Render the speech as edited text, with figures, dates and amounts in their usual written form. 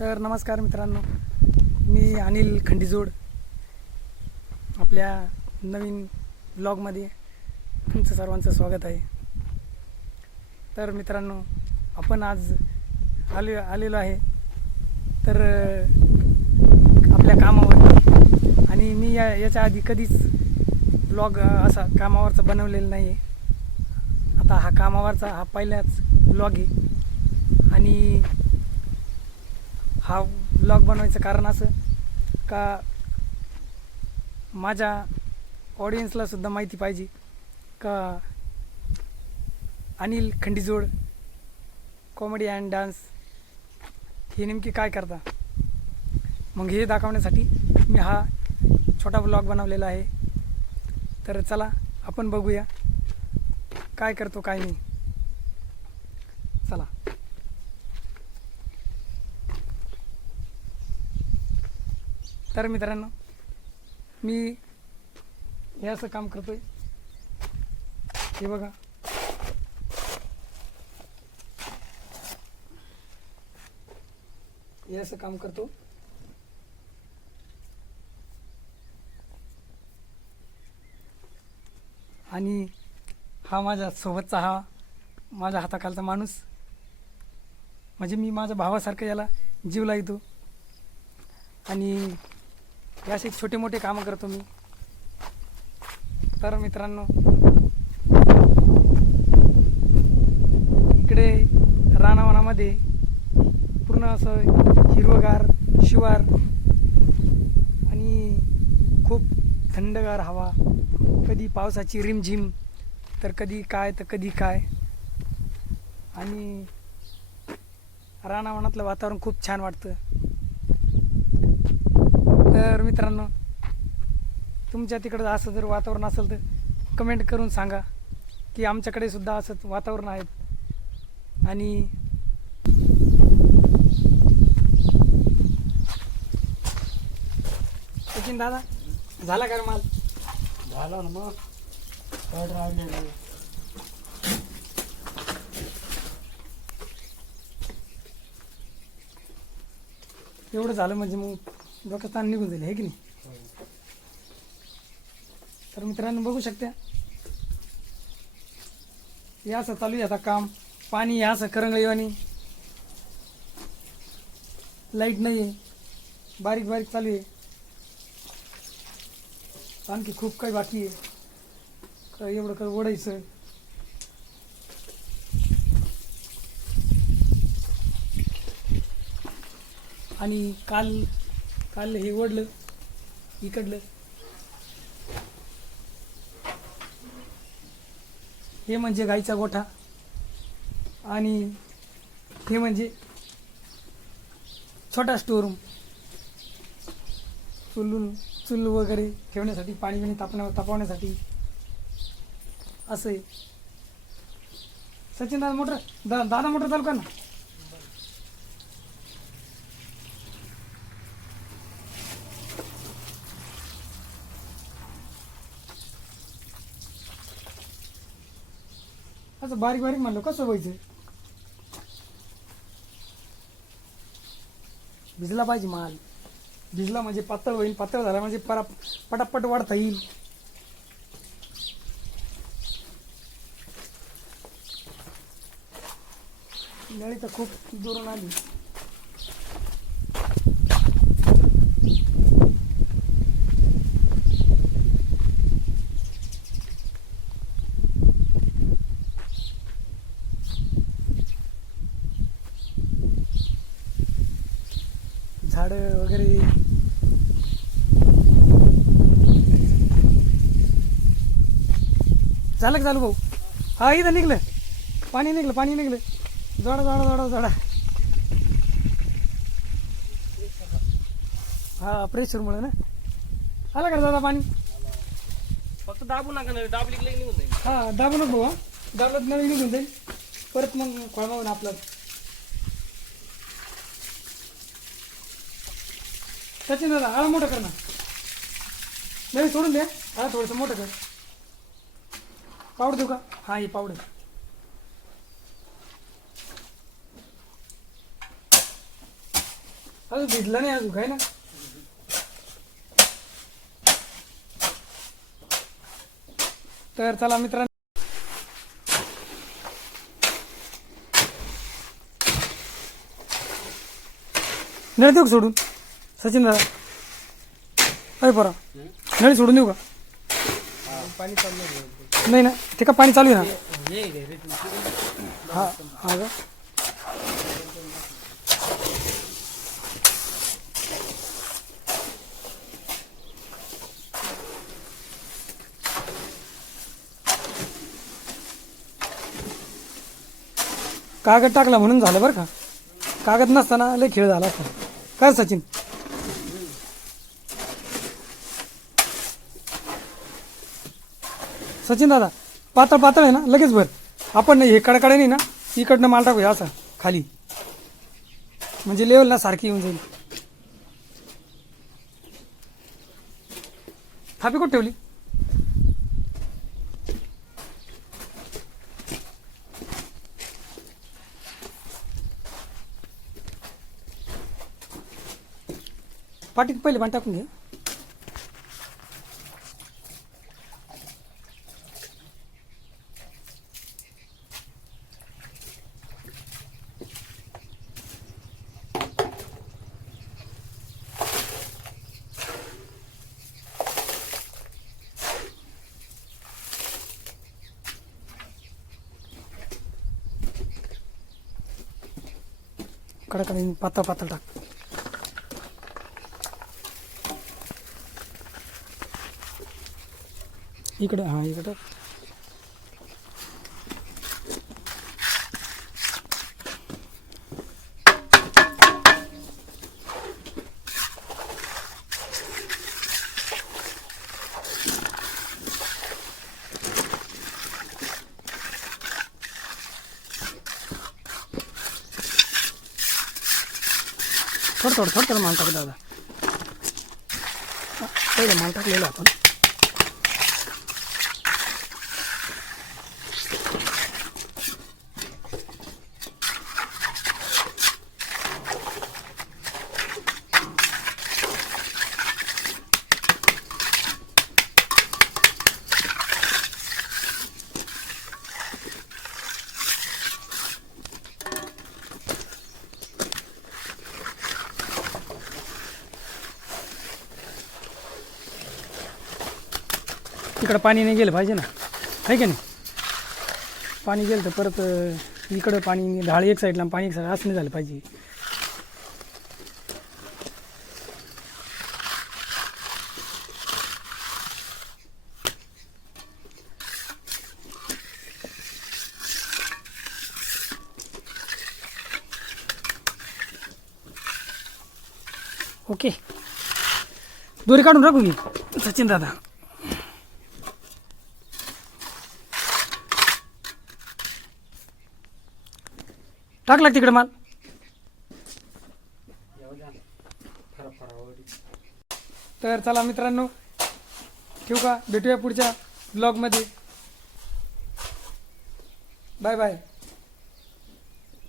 तर नमस्कार मित्रांनो, मी अनिल खंडीजोड आपल्या नवीन ब्लॉगमध्ये तुमचं सर्वांचं स्वागत आहे. तर मित्रांनो, आपण आज आलेलो आहे तर आपल्या कामावर. आणि मी याच्या आधी कधीच ब्लॉग असा कामावरचा बनवलेला नाही आहे. आता हा कामावरचा हा पहिलाच ब्लॉग आहे. आणि हा ब्लॉग बनवायचं कारण असं का माझ्या ऑडियन्सला सुद्धा माहिती पाहिजे का Anil Khandijod comedy and dance हे नेमकी काय करता. मग हे दाखवण्यासाठी मी हा छोटा ब्लॉग बनवलेला आहे. तर चला आपण बघूया काय करतो काय नाही. चला. तर मित्रांनो, मी हे असं काम करतोय. हे बघा, हे असं काम करतो. आणि हा माझ्या सोबतचा हा माझ्या हाताखालचा माणूस म्हणजे मी माझ्या भावासारखं याला जीव लावतो. आणि हे असे छोटे मोठे कामं करतो मी. तर मित्रांनो, इकडे रानावनामध्ये पूर्ण असं हिरवगार शिवार आणि खूप थंडगार हवा, कधी पावसाची रिमझिम तर कधी काय तर कधी काय. आणि रानावनातलं वातावरण खूप छान वाटतं. तर मित्रांनो, तुमच्या तिकडं असं जर वातावरण असेल तर कमेंट करून सांगा की आमच्याकडे सुद्धा असंच वातावरण आहे. आणि सचिन दादा, झाला का रे माल? झालं ना मग, पड राहिलेलं. एवढं झालं म्हणजे मग डोक्यात ताण निघून जाईल, हे की नाही? तर मित्रांनो, बघू शकता हे असं चालू आहे आता काम. पाणी हे असं करंगळी आणि लाईट नाही आहे, बारीक बारीक चालू आहे. आणखी खूप काही बाकी आहे. एवढं काय ओढायचं. आणि काल हे ओढलं इकडलं. हे म्हणजे गाईचा गोठा. आणि हे म्हणजे छोटा स्टोरूम, चूल वगैरे ठेवण्यासाठी, पाणी बिणी तापवण्यासाठी असं आहे. सचिन दादा मोटर दादा मोटर चालू का ना? असं बारीक बारीक म्हणलं कसं व्हायचं? भिजला पाहिजे माल. भिजला म्हणजे पातळ होईल, पातळ झाला म्हणजे पटापट वाढता येईल. नळी तर खूप दुरून आली. झाडं वगैरे झालं का चालू भाऊ? हा, इथं निघलं पाणी, निघलं. जोडा. हा, प्रेशरमुळे ना. आला का दादा पाणी? फक्त दाबू नका ना, दाबली की निघून जाईल. हा, दाबू नको. हा, दाबलं नवीन निघून जाईल परत, मग खोळमावून आपलं. सचिन दादा, आळा मोठं कर ना. नवीन सोडून द्या. आळा थोडंसं मोठं कर. पावडर देऊ का? हा, ही पावडर. अजून भिजला नाही अजून काय ना. तर चला मित्रांनो, नळ देऊ का सोडून सचिन दादा? काय पोरा, नळी सोडून देऊ का? पाणी चाललं नाही ना, ते का पाणी चालू आहे ना. हा हा का? कागद टाकला म्हणून झालं बरं का. कागद नसताना लय खेळ झाला असता. काय सचिन? सचिन दादा, पातळ पातळ आहे ना, लगेच भर. आपण हे कडकडे नाही ना, इकडनं माल टाकूया असा खाली, म्हणजे लेवल ना सारखी येऊन जाईल. थापी कुठे ठेवली? पाटीत पहिले पाणी टाकून घे. कडकडे पातळ पातळ टाक. इकडे हां इकडं. थोडं माल टाक दादा. पहिलं माल टाकलेलं आपण. तिकडं पाणी नाही गेलं पाहिजे ना, आहे की नाही? पाणी गेलं तर परत इकडं पाणी ढाळ एक साईडला पाणी एक साईड असं नाही झालं पाहिजे. ओके, दोरी काढून टाकू मी सचिन दादा. टाकला तिकडे माल. तर चला मित्रांनो, ठेवू का? भेटूया पुढच्या ब्लॉगमध्ये. Bye bye.